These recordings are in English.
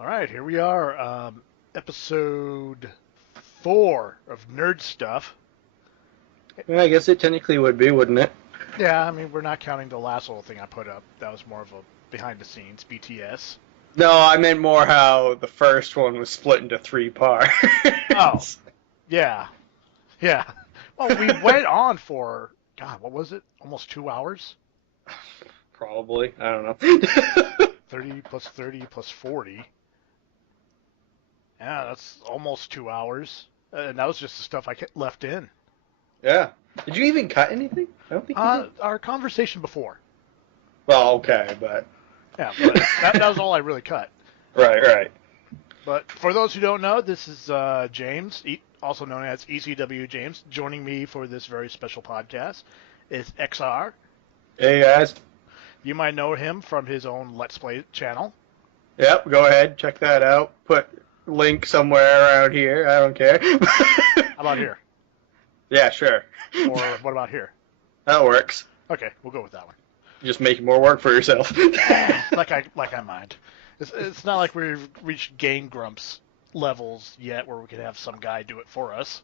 All right, here we are, episode 4 of Nerd Stuff. Yeah, I guess it technically would be, wouldn't it? Yeah, I mean, we're not counting the last little thing I put up. That was more of a behind-the-scenes BTS. No, I meant more how the first one was split into 3 parts. Oh, yeah, yeah. Well, we went on for, God, what was it? Almost 2 hours? Probably. I don't know. 30 plus 40. Yeah, that's almost 2 hours. And that was just the stuff I left in. Yeah. Did you even cut anything? I don't think you did. Our conversation before. Well, okay, but... Yeah, but that was all I really cut. Right. But for those who don't know, this is James, also known as ECW James. Joining me for this very special podcast is XR. Hey, guys. You might know him from his own Let's Play channel. Yep, go ahead. Check that out. Put link somewhere around here. I don't care. How about here? Yeah, sure. Or what about here? That works. Okay, we'll go with that one. Just making more work for yourself. like I mind. It's not like we've reached Game Grumps levels yet where we could have some guy do it for us.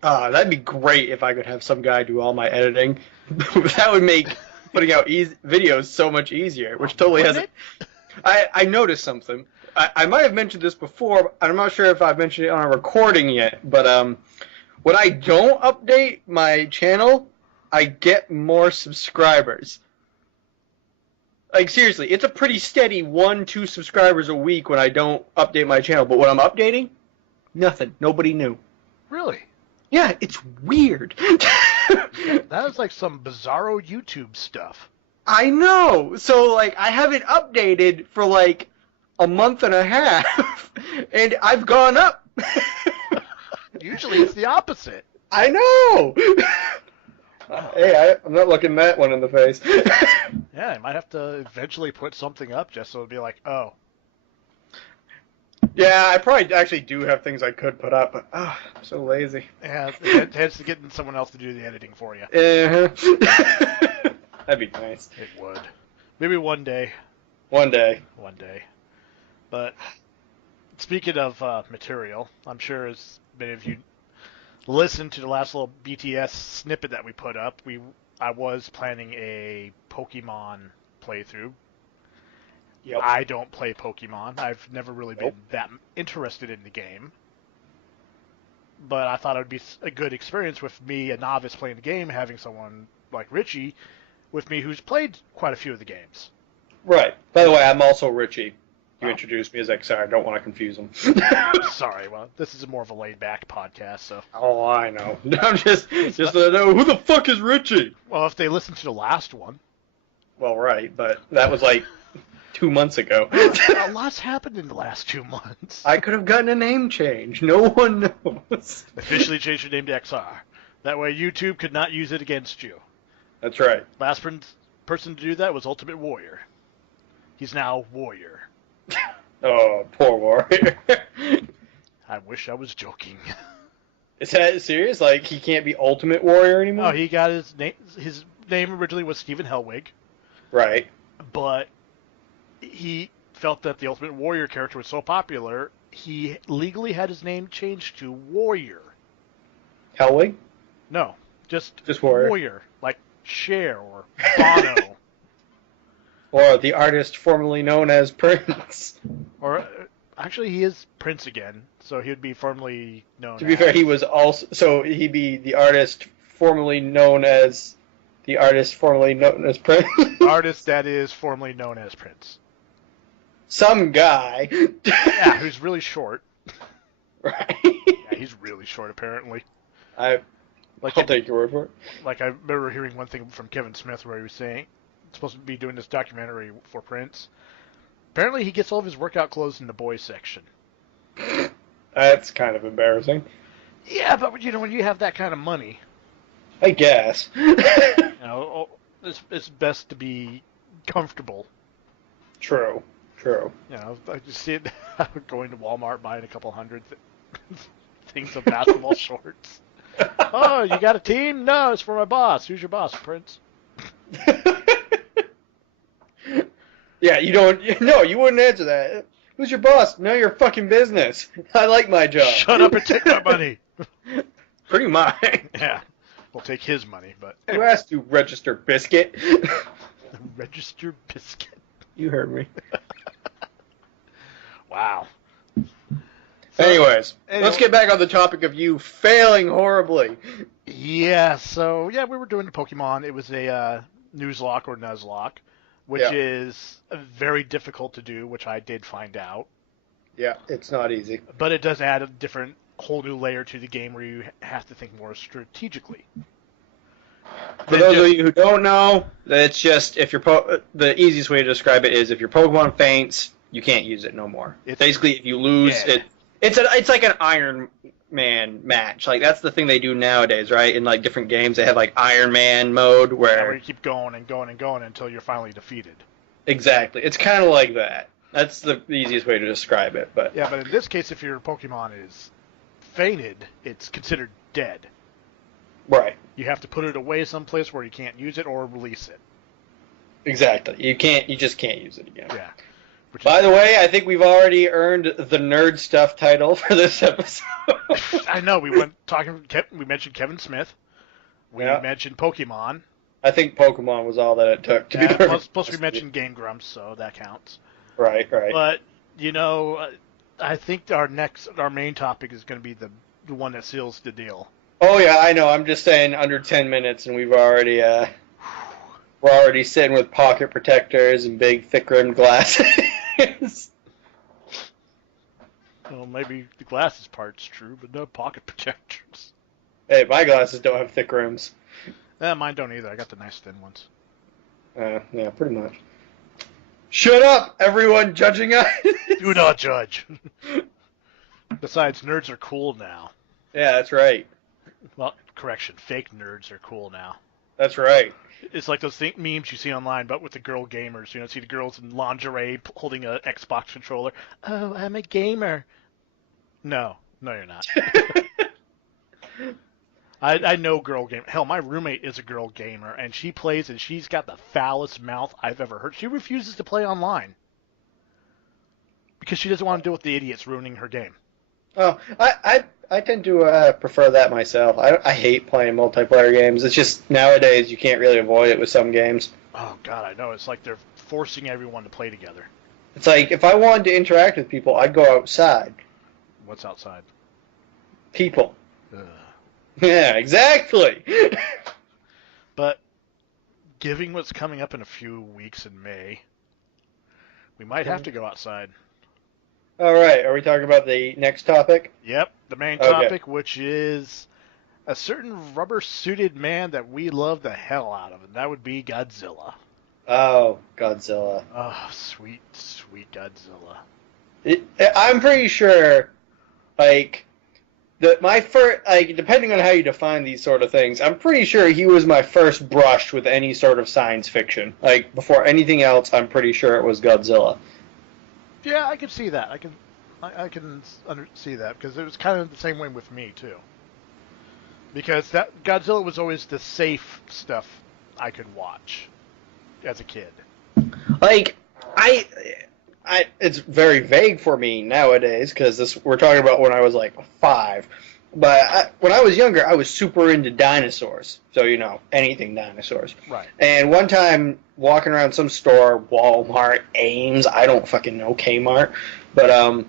That'd be great if I could have some guy do all my editing. That would make putting out videos so much easier, which totally hasn't... I noticed something. I might have mentioned this before, and I'm not sure if I've mentioned it on a recording yet, but when I don't update my channel, I get more subscribers. Like, seriously, it's a pretty steady 1-2 subscribers a week when I don't update my channel, but when I'm updating, nothing. Nobody knew. Really? Yeah, it's weird. That is like some bizarro YouTube stuff. I know. So, like, I haven't updated for, like, a month and a half, and I've gone up. Usually it's the opposite. I know. Hey, I'm not looking that one in the face. Yeah, I might have to eventually put something up just so it'd be like, oh. Yeah, I probably actually do have things I could put up, but I'm so lazy. Yeah, it's getting someone else to do the editing for you. Uh-huh. That'd be nice. It would. Maybe one day. One day. One day. But speaking of material, I'm sure as many of you listened to the last little BTS snippet that we put up, I was planning a Pokemon playthrough. Yep. I don't play Pokemon. I've never really been that interested in the game. But I thought it would be a good experience with me, a novice, playing the game, having someone like Richie with me who's played quite a few of the games. Right. By the way, I'm also Richie. You introduced me as XR. I don't want to confuse him. Sorry, well, this is more of a laid-back podcast, so... Oh, I know. I'm just to know, who the fuck is Richie? Well, if they listen to the last one... Well, right, but that was like 2 months ago. A lot's happened in the last 2 months. I could have gotten a name change. No one knows. Officially changed your name to XR. That way YouTube could not use it against you. That's right. Last person to do that was Ultimate Warrior. He's now Warrior. Oh, poor Warrior. I wish I was joking. Is that serious? Like, he can't be Ultimate Warrior anymore? Oh, he got his name. His name originally was Stephen Hellwig. Right. But he felt that the Ultimate Warrior character was so popular, he legally had his name changed to Warrior. Hellwig? No, just Warrior. Warrior, like Cher or Bono. Or the artist formerly known as Prince. Or, actually, he is Prince again, so he would be formerly known as... To be fair, he was also... So he'd be the artist formerly known as... The artist formerly known as Prince? Artist that is formerly known as Prince. Some guy. Yeah, who's really short. Right. Yeah, he's really short, apparently. I'll take your word for it. Like, I remember hearing one thing from Kevin Smith where he was saying... supposed to be doing this documentary for Prince. Apparently he gets all of his workout clothes in the boys section. That's kind of embarrassing. Yeah, but you know, when you have that kind of money, I guess. you know, it's best to be comfortable. True. You know, I just see it going to Walmart buying a couple hundred things of basketball shorts. Oh, you got a team? No, it's for my boss. Who's your boss, Prince? Yeah, you don't... No, you wouldn't answer that. Who's your boss? None of your fucking business. I like my job. Shut up and take my money. Pretty much. Yeah. We'll take his money, but... Who asked you, Register Biscuit? Register Biscuit. You heard me. Wow. Anyways, let's get back on the topic of you failing horribly. Yeah, so, yeah, we were doing the Pokemon. It was a Nuzlocke or Nuzlocke, which is very difficult to do, which I did find out. Yeah, it's not easy. But it does add a whole new layer to the game where you have to think more strategically. For those of you who don't know, it's just if the easiest way to describe it is if your Pokemon faints, you can't use it no more. Basically, if you lose it's like an Iron Man match. Like that's the thing they do nowadays, right? In like different games, they have like Iron Man mode where you keep going and going and going until you're finally defeated. Exactly. It's kind of like that. That's the easiest way to describe it. But yeah, but in this case, if your Pokemon is fainted, it's considered dead. Right. You have to put it away someplace where you can't use it or release it. Exactly. You just can't use it again. Yeah. By the way, I think we've already earned the nerd stuff title for this episode. I know. We mentioned Kevin Smith. We mentioned Pokemon. I think Pokemon was all that it took to be perfect. Plus we mentioned Game Grumps, so that counts. Right. But I think our main topic is going to be the one that seals the deal. Oh yeah, I know. I'm just saying under 10 minutes, and we're already sitting with pocket protectors and big thick-rimmed glasses. Well, maybe the glasses part's true, but no pocket protectors. Hey, my glasses don't have thick rims. Mine don't either. I got the nice thin ones. Yeah, pretty much. Shut up, everyone judging us. Do not judge. Besides, nerds are cool now. Yeah, that's right. Well, correction, fake nerds are cool now. That's right. It's like those memes you see online, but with the girl gamers. See the girls in lingerie holding an Xbox controller. Oh, I'm a gamer. No, you're not. I know girl gamer. Hell, my roommate is a girl gamer, and she plays, and she's got the foulest mouth I've ever heard. She refuses to play online because she doesn't want to deal with the idiots ruining her game. Oh, I tend to prefer that myself. I hate playing multiplayer games. It's just nowadays you can't really avoid it with some games. Oh God, I know. It's like they're forcing everyone to play together. It's like if I wanted to interact with people, I'd go outside. What's outside? People. Ugh. Yeah, exactly. But given what's coming up in a few weeks in May, we might have to go outside. All right, are we talking about the next topic? Yep, the main topic, which is a certain rubber-suited man that we love the hell out of, and that would be Godzilla. Oh, Godzilla. Oh, sweet, sweet Godzilla. I'm pretty sure, depending on how you define these sort of things, I'm pretty sure he was my first brush with any sort of science fiction. Like, before anything else, I'm pretty sure it was Godzilla. Yeah, I can see that. I can see that because it was kind of the same way with me too. Because that Godzilla was always the safe stuff I could watch as a kid. Like it's very vague for me nowadays because we're talking about when I was like 5. But when I was younger, I was super into dinosaurs. So, anything dinosaurs. Right. And one time, walking around some store, Walmart, Ames, I don't fucking know, Kmart. But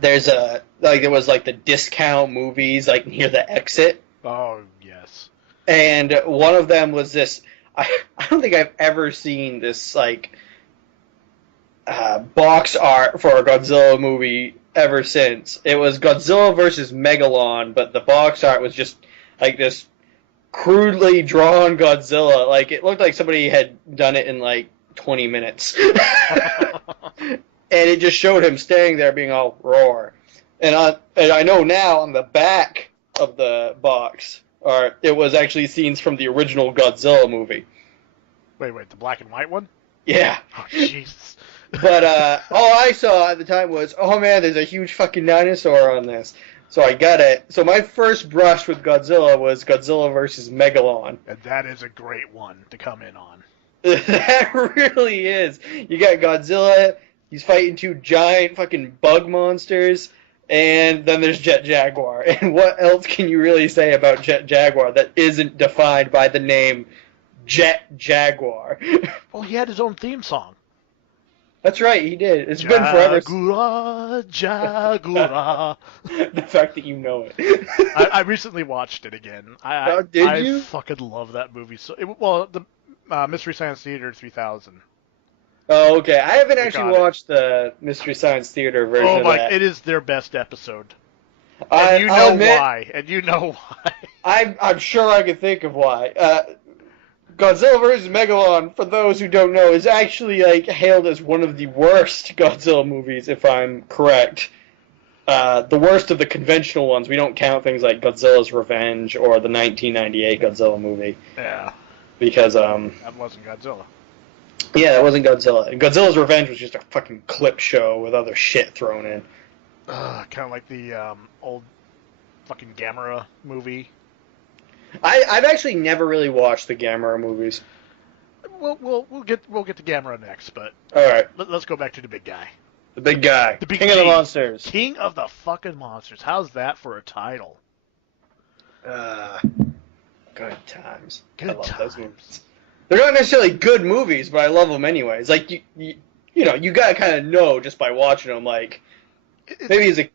there was like the discount movies like near the exit. Oh, yes. And one of them was this, I don't think I've ever seen this like box art for a Godzilla movie ever since. It was Godzilla versus Megalon, but the box art was just like this crudely drawn Godzilla. Like it looked like somebody had done it in like 20 minutes. And it just showed him standing there being all roar. And I know now on the back of the box it was actually scenes from the original Godzilla movie. Wait, the black and white one? Yeah. Oh, Jesus. But all I saw at the time was, oh man, there's a huge fucking dinosaur on this. So I got it. So my first brush with Godzilla was Godzilla versus Megalon. And that is a great one to come in on. That really is. You got Godzilla, He's fighting two giant fucking bug monsters, and then there's Jet Jaguar. And what else can you really say about Jet Jaguar that isn't defined by the name Jet Jaguar? Well, he had his own theme song. That's right, he did. It's been forever. Jaguar. The fact that you know it. I recently watched it again. Did you? I fucking love that movie. Well, the Mystery Science Theater 3000. Oh, okay. I haven't actually watched the Mystery Science Theater version of that. It is their best episode. And I'll admit, why. And you know why. I'm sure I can think of why. Godzilla vs. Megalon, for those who don't know, is actually hailed as one of the worst Godzilla movies, if I'm correct. The worst of the conventional ones. We don't count things like Godzilla's Revenge or the 1998 Godzilla movie. Yeah. Because that wasn't Godzilla. Yeah, that wasn't Godzilla. And Godzilla's Revenge was just a fucking clip show with other shit thrown in. Kind of like the old fucking Gamera movie. I've actually never really watched the Gamera movies. We'll get to Gamera next, but all right. Let's go back to the big guy. The big guy. The big King of the Monsters. King of the fucking Monsters. How's that for a title? Good times. Good times. Those movies. They're not necessarily good movies, but I love them anyways. Like you gotta kind of know just by watching them. Like maybe as a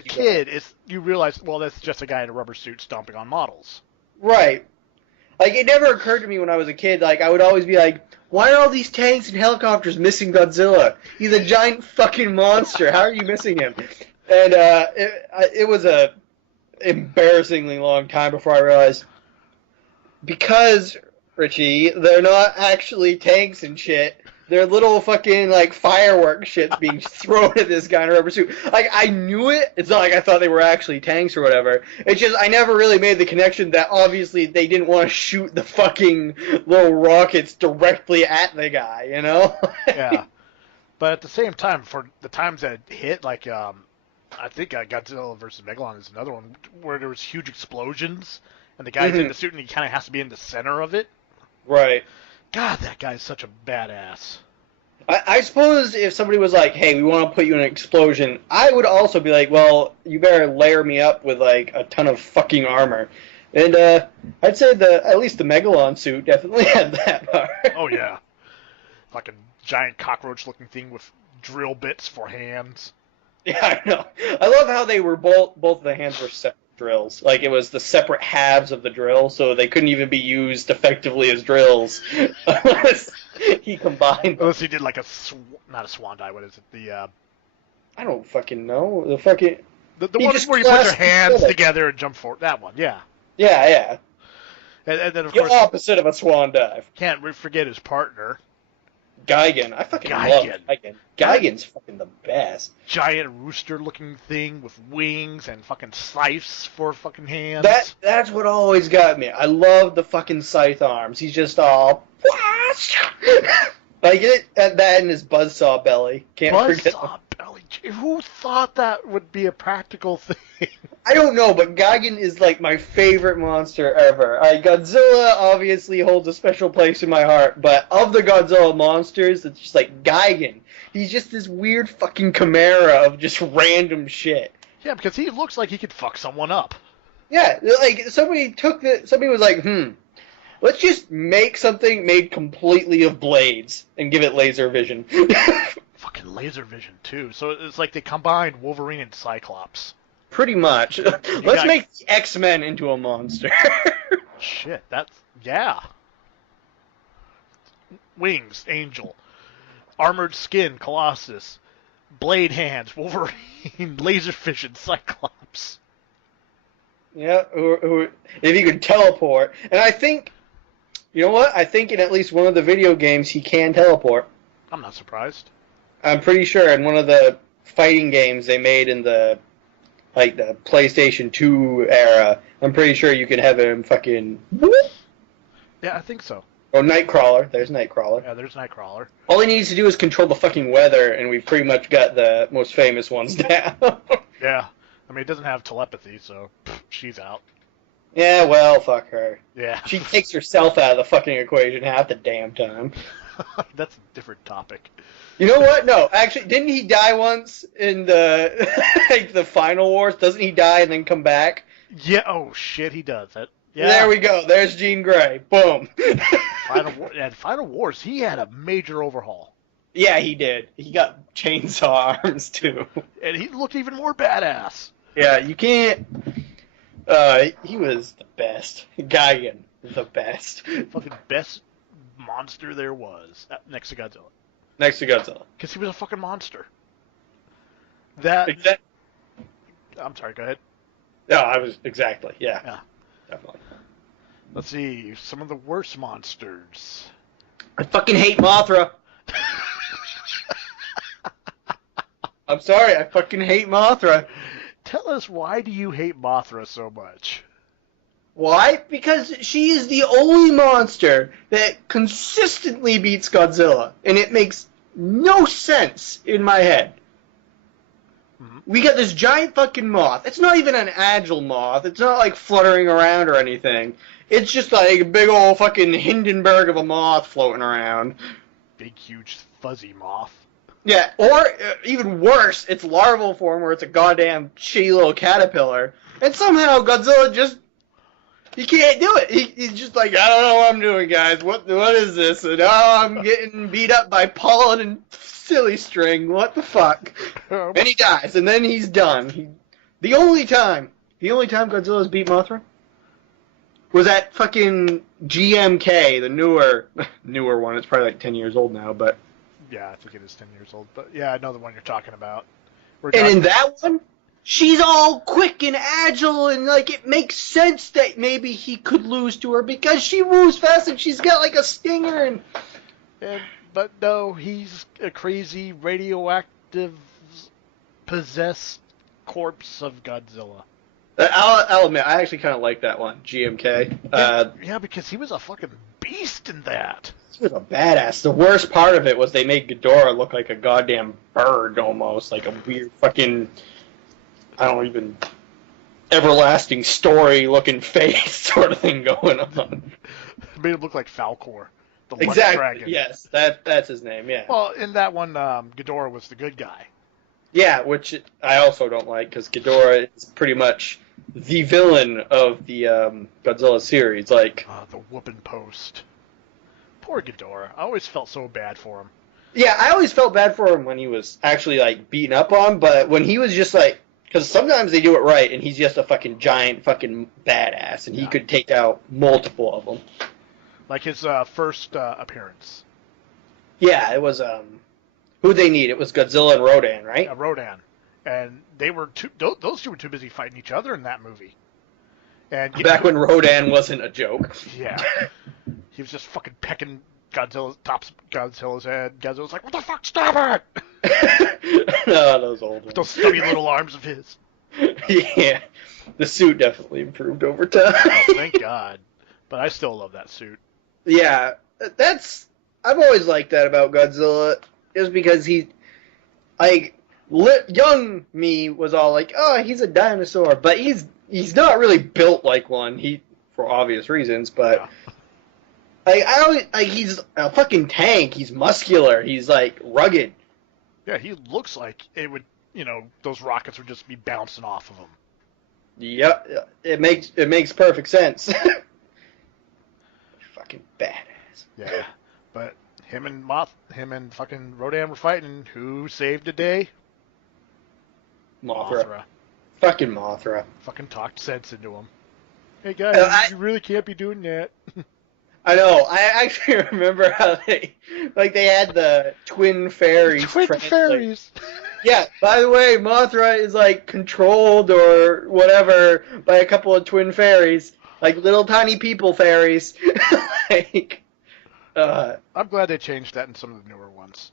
kid, you realize, well, that's just a guy in a rubber suit stomping on models. Right. Like it never occurred to me when I was a kid. Like I would always be like, why are all these tanks and helicopters missing Godzilla? He's a giant fucking monster. How are you missing him? And it was a embarrassingly long time before I realized, because, Richie, they're not actually tanks and shit. They're little fucking, fireworks shits being thrown at this guy in a rubber suit. I knew it. It's not like I thought they were actually tanks or whatever. It's just, I never really made the connection that obviously they didn't want to shoot the fucking little rockets directly at the guy, you know? Yeah. But at the same time, for the times that it hit, I think Godzilla vs. Megalon is another one where there was huge explosions, and the guy's in the suit, and he kind of has to be in the center of it. Right. God, that guy's such a badass. I suppose if somebody was like, hey, we want to put you in an explosion, I would also be like, well, you better layer me up with, a ton of fucking armor. And I'd say at least the Megalon suit definitely had that part. Oh, yeah. Fucking giant cockroach-looking thing with drill bits for hands. Yeah, I know. I love how they were both of the hands were separate drills. Like it was the separate halves of the drill, so they couldn't even be used effectively as drills unless he combined them. Unless he did not a swan dive. What is it? I don't fucking know. The fucking the one where you put your hands together and jump forward. That one, yeah. Yeah. And then of the course opposite of a swan dive. Can't forget his partner. Gigan. I fucking love Gigan. Gigan's fucking the best. Giant rooster-looking thing with wings and fucking scythes for fucking hands. That's what always got me. I love the fucking scythe arms. He's just all... that and his buzzsaw belly. Can't forget. Buzzsaw belly? Who thought that would be a practical thing? I don't know, but Gigan is my favorite monster ever. Godzilla obviously holds a special place in my heart, but of the Godzilla monsters, it's just Gigan. He's just this weird fucking chimera of just random shit. Yeah, because he looks like he could fuck someone up. Yeah, somebody was like, let's just make something made completely of blades and give it laser vision. Fucking laser vision, too. So it's like they combined Wolverine and Cyclops. Pretty much. Let's make the X-Men into a monster. Shit, yeah. Wings, Angel. Armored skin, Colossus. Blade hands, Wolverine. Laser vision, Cyclops. Yeah, if he could teleport. And I think, you know what? I think in at least one of the video games he can teleport. I'm not surprised. I'm pretty sure in one of the fighting games they made in the PlayStation 2 era, I'm pretty sure you can have him fucking... Yeah, I think so. Oh, Nightcrawler. There's Nightcrawler. Yeah, there's Nightcrawler. All he needs to do is control the fucking weather, and we've pretty much got the most famous ones down. Yeah. I mean, it doesn't have telepathy, so she's out. Yeah, well, fuck her. Yeah. She takes herself out of the fucking equation half the damn time. That's a different topic. You know what? No, actually, didn't he die once in the like the Final Wars? Doesn't he die and then come back? Yeah. Oh shit, he does it. Yeah. There we go. There's Jean Grey. Boom. Final Wars, he had a major overhaul, Yeah, he did. He got chainsaw arms too. and he looked even more badass. Yeah, you can't. He was the best. Gaigan, the best. Fucking best monster there was next to Godzilla, Next to Godzilla. because he was a fucking monster. That. Exactly. I'm sorry. Go ahead. No, I was exactly. Yeah, Yeah. definitely. Let's see some of the worst monsters. I fucking hate Mothra. I'm sorry, I fucking hate Mothra. Tell us, why do you hate Mothra so much? Why? Because she is the only monster that consistently beats Godzilla, and it makes no sense in my head. Mhm. We got this giant fucking moth. It's not even an agile moth. It's not like fluttering around or anything. It's just like a big old fucking Hindenburg of a moth floating around. Big, huge, fuzzy moth. Yeah, or even worse, it's larval form where it's a goddamn shitty little caterpillar. And somehow Godzilla just, he can't do it. He's just like, I don't know what I'm doing, guys. What is this? And oh, I'm getting beat up by pollen and silly string. What the fuck? And he dies, and then he's done. The only time Godzilla's beat Mothra was at fucking GMK, the newer one. It's probably like 10 years old now, but. Yeah, I think it is 10 years old. But yeah, I know the one you're talking about. And in that one, she's all quick and agile, and like it makes sense that maybe he could lose to her because she moves fast and she's got like a stinger. But no, he's a crazy radioactive possessed corpse of Godzilla. I'll admit, I actually kind of like that one, GMK. Yeah, because he was a fucking beast in that. He was a badass. The worst part of it was they made Ghidorah look like a goddamn bird almost, like a weird fucking, everlasting story looking face sort of thing going on. Made him look like Falcor, the Exactly. Lush Dragon. Yes, that's his name. Yeah. Well, in that one, Ghidorah was the good guy. Yeah, which I also don't like because Ghidorah is pretty much the villain of the Godzilla series. Like, The whooping post. Poor Ghidorah. I always felt so bad for him. yeah, I always felt bad for him when he was actually like beaten up on, but when he was just like, because sometimes they do it right, and he's just a fucking giant fucking badass, and he could take out multiple of them. Like his first appearance. Yeah, it was who'd they need? It was Godzilla and Rodan, right? Rodan. And they were those two were too busy fighting each other in that movie. And Back when Rodan wasn't a joke. Yeah. He was just fucking pecking Godzilla's head. Godzilla's like, what the fuck, stop it! Oh, those old ones. Those stubby little arms of his. Yeah. The suit definitely improved over time. Oh, thank God. But I still love that suit. Yeah, I've always liked that about Godzilla, is because young me was all like, oh, he's a dinosaur, but he's not really built like one, for obvious reasons, but he's a fucking tank, he's muscular, he's like rugged. Yeah, he looks like it would, those rockets would just be bouncing off of him. Yep, it makes perfect sense. Fucking badass. Yeah, but him and fucking Rodan were fighting. Who saved the day? Mothra. Fucking Mothra. Fucking talked sense into him. Hey guys, you really can't be doing that. I know. I actually remember how they had the twin fairies. Fairies. Yeah. By the way, Mothra is like controlled or whatever by a couple of twin fairies, like little tiny people fairies. I'm glad they changed that in some of the newer ones.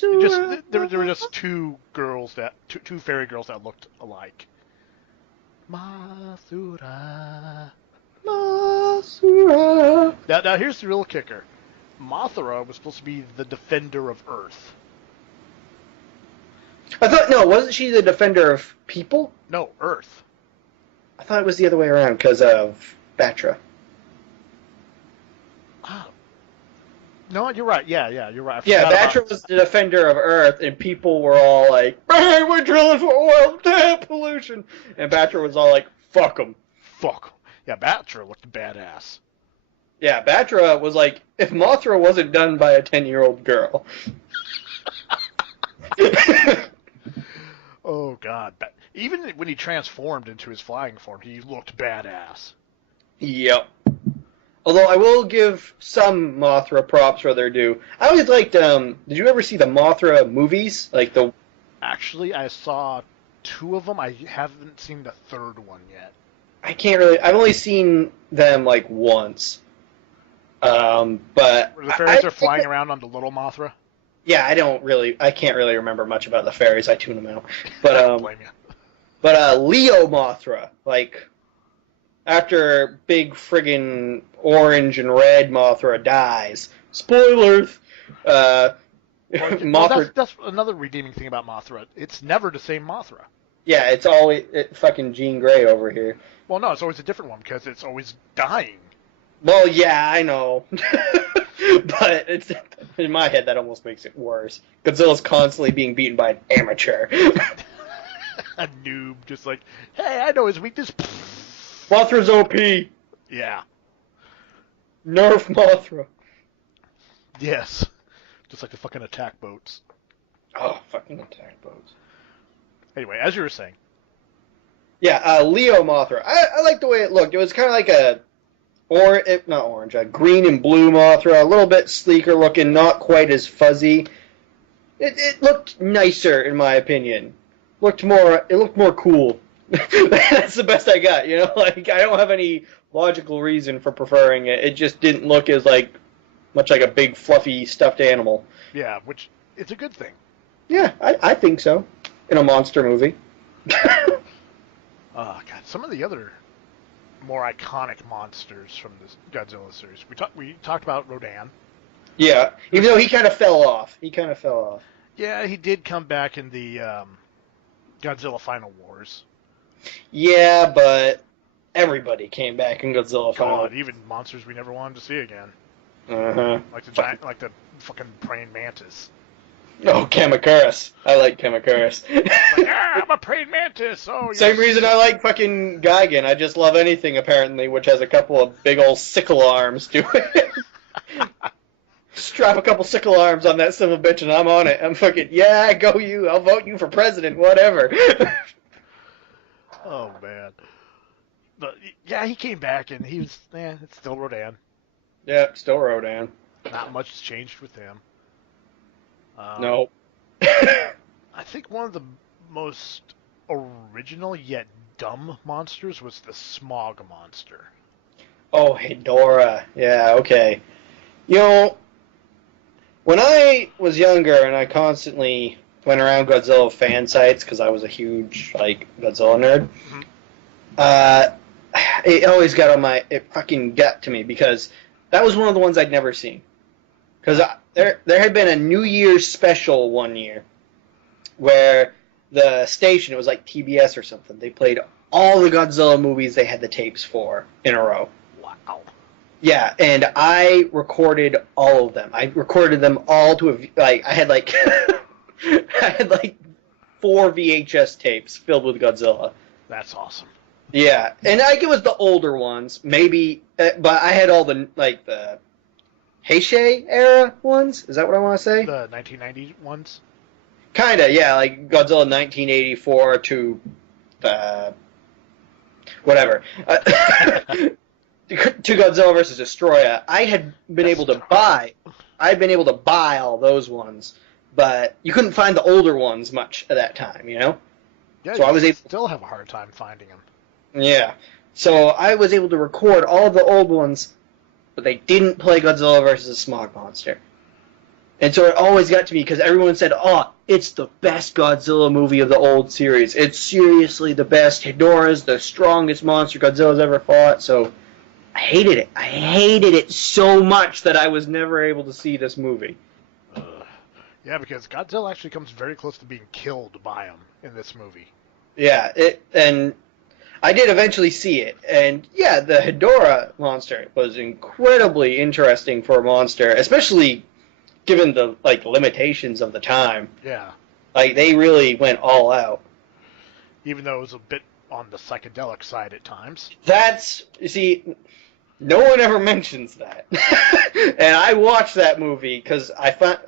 There were just two fairy girls that looked alike. Mothra. Now here's the real kicker. Mothra was supposed to be the defender of Earth. Wasn't she the defender of people? No, Earth. I thought it was the other way around because of Batra. Oh. No, you're right. Yeah, you're right. I Yeah, forgot Batra was the defender of Earth, and people were all like, "Hey, we're drilling for oil, pollution," and Batra was all like, "Fuck them." Fuck. Yeah, Batra looked badass. Yeah, Batra was like, if Mothra wasn't done by a 10-year-old girl. Oh god. Even when he transformed into his flying form, he looked badass. Yep. Although I will give some Mothra props where they're due. I always liked. Did you ever see the Mothra movies? Like the. Actually, I saw 2 of them. I haven't seen the 3rd one yet. I can't really. I've only seen them like once. But Where the fairies are flying around on the little Mothra. Yeah, I can't really remember much about the fairies. I tune them out. But I don't blame you. But Leo Mothra, like after big friggin' orange and red Mothra dies. Spoilers. Mothra. That's another redeeming thing about Mothra. It's never the same Mothra. Yeah, it's always fucking Jean Grey over here. Well, no, it's always a different one because it's always dying. Well, yeah, I know. But it's in my head that almost makes it worse. Godzilla's constantly being beaten by an amateur. A noob, just like, hey, I know his weakness. Mothra's OP. Yeah. Nerf Mothra. Yes. Just like the fucking attack boats. Oh, fucking attack boats. Anyway, as you were saying. Yeah, Leo Mothra. I like the way it looked. It was kind of like a green and blue Mothra, a little bit sleeker looking, not quite as fuzzy. It looked nicer, in my opinion. It looked more cool. That's the best I got, you know? Like, I don't have any logical reason for preferring it. It just didn't look as, like, much like a big, fluffy, stuffed animal. Yeah, which is a good thing. Yeah, I think so. In a monster movie. Oh, God. Some of the other more iconic monsters from the Godzilla series. We talked about Rodan. Yeah, even though he kind of fell off. Yeah, he did come back in the Godzilla Final Wars. Yeah, but everybody came back in Godzilla Final God, even monsters we never wanted to see again. Uh-huh. Like the fucking praying mantis. Oh, Kamikaris. I like Kamikaris. I'm a praying mantis. Oh, yes. Same reason I like fucking Gigan. I just love anything, apparently, which has a couple of big old sickle arms to it. Strap a couple sickle arms on that son of a bitch and I'm on it. I'm fucking, yeah, go you. I'll vote you for president, whatever. Oh, man. But, yeah, he came back and he was, it's still Rodan. Yeah, still Rodan. Not much has changed with him. No. I think one of the most original yet dumb monsters was the Smog monster. Oh, Hedora. Yeah, okay. You know, when I was younger and I constantly went around Godzilla fan sites because I was a huge, like, Godzilla nerd, it always it fucking got to me because that was one of the ones I'd never seen. Because there had been a New Year's special one year where the station, it was like TBS or something, they played all the Godzilla movies they had the tapes for in a row. Wow. Yeah, and I recorded all of them. I recorded them all I had like I had like 4 VHS tapes filled with Godzilla. That's awesome. Yeah, and I think it was the older ones, maybe, but I had all the Heisei era ones? Is that what I want to say? The 1990 ones? Kinda, yeah, like Godzilla 1984 to whatever. To Godzilla vs. Destroyer. I had been able to buy all those ones, but you couldn't find the older ones much at that time, you know? Yeah, so I was still have a hard time finding them. Yeah. So I was able to record all of the old ones, but they didn't play Godzilla vs. Smog Monster. And so it always got to me because everyone said, oh, it's the best Godzilla movie of the old series. It's seriously the best. Hedora's the strongest monster Godzilla's ever fought. So I hated it. I hated it so much that I was never able to see this movie. Yeah, because Godzilla actually comes very close to being killed by him in this movie. Yeah, and I did eventually see it, and yeah, the Hedorah monster was incredibly interesting for a monster, especially given the limitations of the time. Yeah. Like they really went all out. Even though it was a bit on the psychedelic side at times. That's you see, no one ever mentions that, and I watched that movie because I found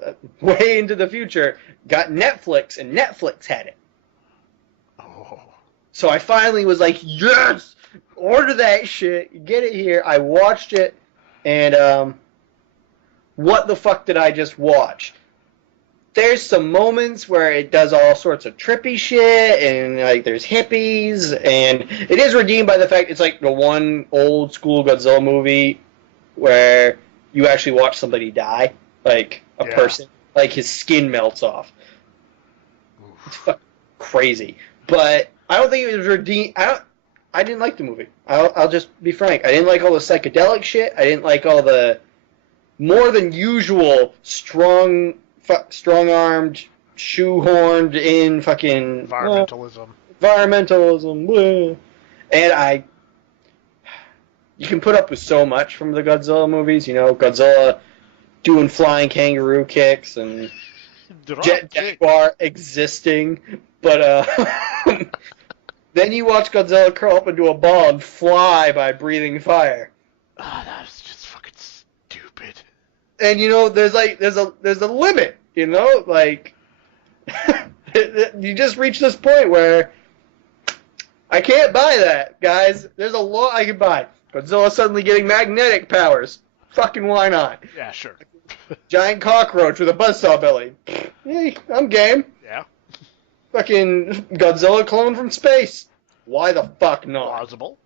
way into the future got Netflix, and Netflix had it. Oh. So I finally was like, yes, order that shit, get it here. I watched it, and what the fuck did I just watch? There's some moments where it does all sorts of trippy shit, and like there's hippies, and it is redeemed by the fact it's like the one old school Godzilla movie where you actually watch somebody die, like a person, like his skin melts off. It's fucking crazy, but I don't think it was redeemed. I didn't like the movie. I'll just be frank. I didn't like all the psychedelic shit. I didn't like all the more than usual strong-armed, shoehorned in fucking environmentalism. Bleh. And you can put up with so much from the Godzilla movies. You know, Godzilla doing flying kangaroo kicks and Jet Jaguar existing, but then you watch Godzilla curl up into a ball and fly by breathing fire. Ah, that's just fucking stupid. And you know, there's a limit. You know, like you just reach this point where I can't buy that, guys. There's a lot I can buy. Godzilla suddenly getting magnetic powers. Fucking why not? Yeah, sure. Giant cockroach with a buzzsaw belly. Hey, I'm game. Yeah. Fucking Godzilla clone from space. Why the fuck not? Plausible.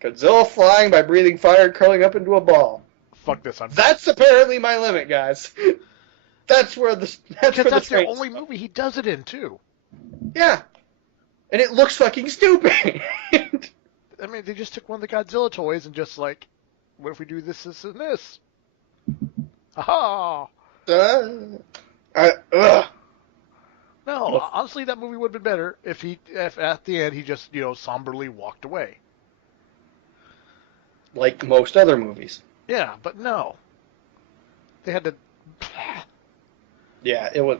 Godzilla flying by breathing fire, curling up into a ball. Fuck this. That's apparently my limit, guys. That's where the the only movie he does it in too. Yeah, and it looks fucking stupid. I mean, they just took one of the Godzilla toys and just like, what if we do this, this, and this? Aha! No, honestly, that movie would have been better if at the end he just, somberly walked away. Like most other movies. Yeah, but no. They had to... Yeah, it was...